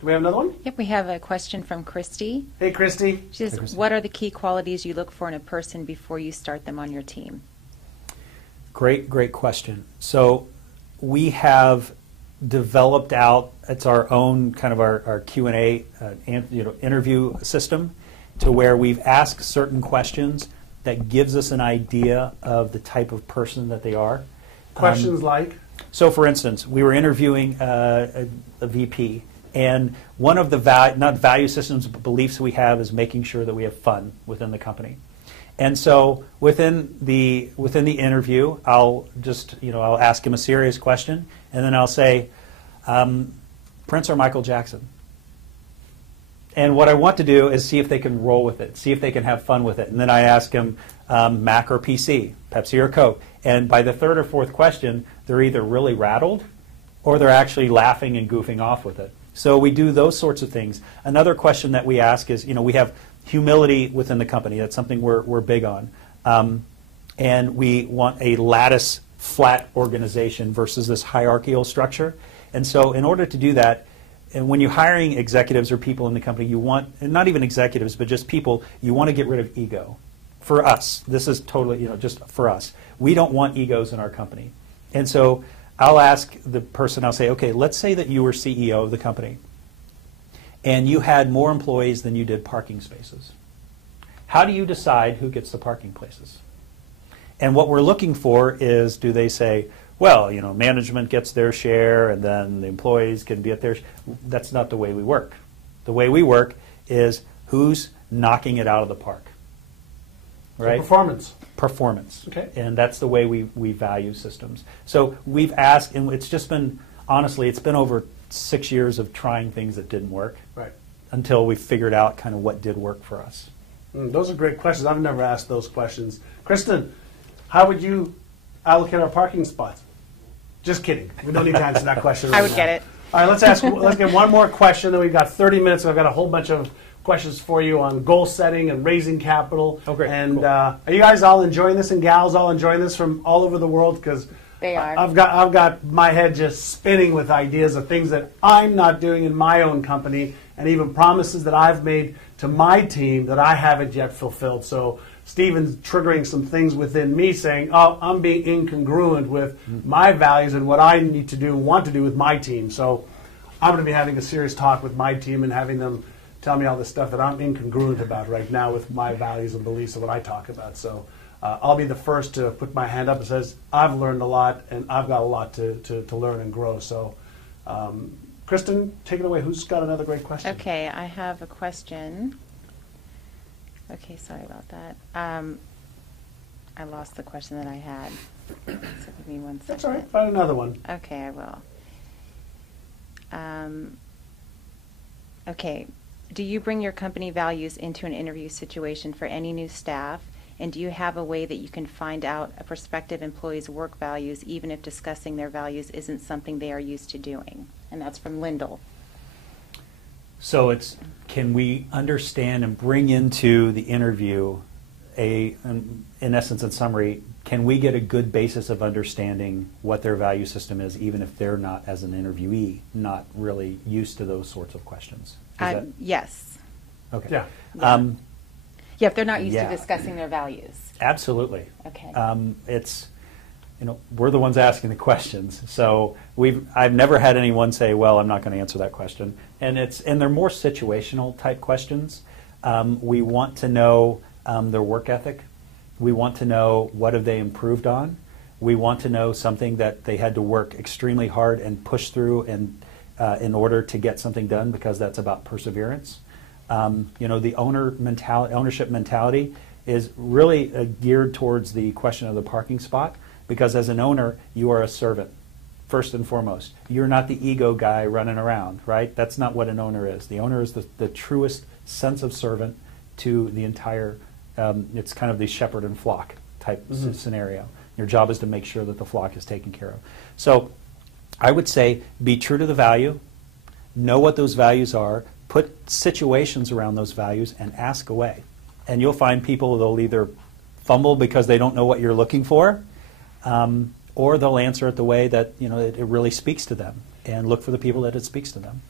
Do we have another one? Yep, we have a question from Christy. Hey, Christy. She says, Hey, Christy. what are the key qualities you look for in a person before you start them on your team? Great question. So we have developed out, it's our own kind of our Q&A interview system, to where we've asked certain questions that gives us an idea of the type of person that they are. Questions like? So for instance, we were interviewing a VP, and one of the not value systems, but beliefs we have is making sure that we have fun within the company. And so within the interview, I'll ask him a serious question, and then I'll say, Prince or Michael Jackson? And what I want to do is see if they can roll with it, see if they can have fun with it. And then I ask them, Mac or PC, Pepsi or Coke. And by the third or fourth question, they're either really rattled or they're actually laughing and goofing off with it. So we do those sorts of things. Another question that we ask is, we have humility within the company. That's something we're big on. And we want a lattice flat organization versus this hierarchical structure. And so in order to do that, and when you're hiring executives or people in the company, you want, and not even executives, but just people, you want to get rid of ego. For us, this is totally, just for us. We don't want egos in our company. And so I'll ask the person, I'll say, okay, let's say that you were CEO of the company and you had more employees than you did parking spaces. How do you decide who gets the parking places? And what we're looking for is, do they say, well, management gets their share and then the employees can be at their share? That's not the way we work. The way we work is who's knocking it out of the park. Right? So performance. Performance. Okay. And that's the way we value systems. So we've asked, and it's just been, honestly, it's been over 6 years of trying things that didn't work. Right. Until we figured out kind of what did work for us. Those are great questions. I've never asked those questions. Kristen, how would you allocate our parking spots? Just kidding. We don't need to answer that question. I would get it. All right, let's get one more question. Then we've got 30 minutes. I've got a whole bunch of questions for you on goal setting and raising capital. Oh, great. And Cool. Are you guys all enjoying this, and gals all enjoying this from all over the world? Because They are. I've got my head just spinning with ideas of things that I'm not doing in my own company, and even promises that I've made to my team that I haven't yet fulfilled. So Stephen's triggering some things within me saying, oh, I'm being incongruent with my values and what I need to do and want to do with my team. So I'm going to be having a serious talk with my team and having them tell me all the stuff that I'm incongruent about right now with my values and beliefs of what I talk about. So I'll be the first to put my hand up and says, I've learned a lot and I've got a lot to learn and grow. So Kristen, take it away. Who's got another great question? Okay, I have a question. Okay, sorry about that. I lost the question that I had. So give me 1 second. That's all right. Find another one. Okay, I will. Okay, do you bring your company values into an interview situation for any new staff? And do you have a way that you can find out a prospective employee's work values even if discussing their values isn't something they are used to doing? And that's from Lyndall. So it's, can we understand and bring into the interview in essence, in summary, can we get a good basis of understanding what their value system is, even if they're not, as an interviewee, not really used to those sorts of questions? Yes. Okay. Yeah. Yeah, if they're not used Yeah. to discussing their values. Absolutely. Okay. It's, we're the ones asking the questions. So I've never had anyone say, well, I'm not going to answer that question. And they're more situational type questions. We want to know their work ethic. We want to know what have they improved on. We want to know something that they had to work extremely hard and push through and in order to get something done, because that's about perseverance. The ownership mentality is really geared towards the question of the parking spot, because as an owner, you are a servant, first and foremost. You're not the ego guy running around, right? That's not what an owner is. The owner is the truest sense of servant to the entire, it's kind of the shepherd and flock type scenario. Your job is to make sure that the flock is taken care of. So I would say be true to the value, know what those values are, put situations around those values, and ask away. And you'll find people, they'll either fumble because they don't know what you're looking for, or they'll answer it the way that it really speaks to them, and look for the people that it speaks to them.